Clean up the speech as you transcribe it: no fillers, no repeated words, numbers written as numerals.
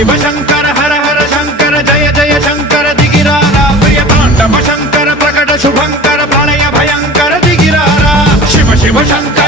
शिव शंकर हर हर शंकर जय जय शंकर दिगिरारा प्रिय तांडव शंकर प्रकट शुभंकर प्रलय भयंकर दिगिरारा शिव शिव शंकर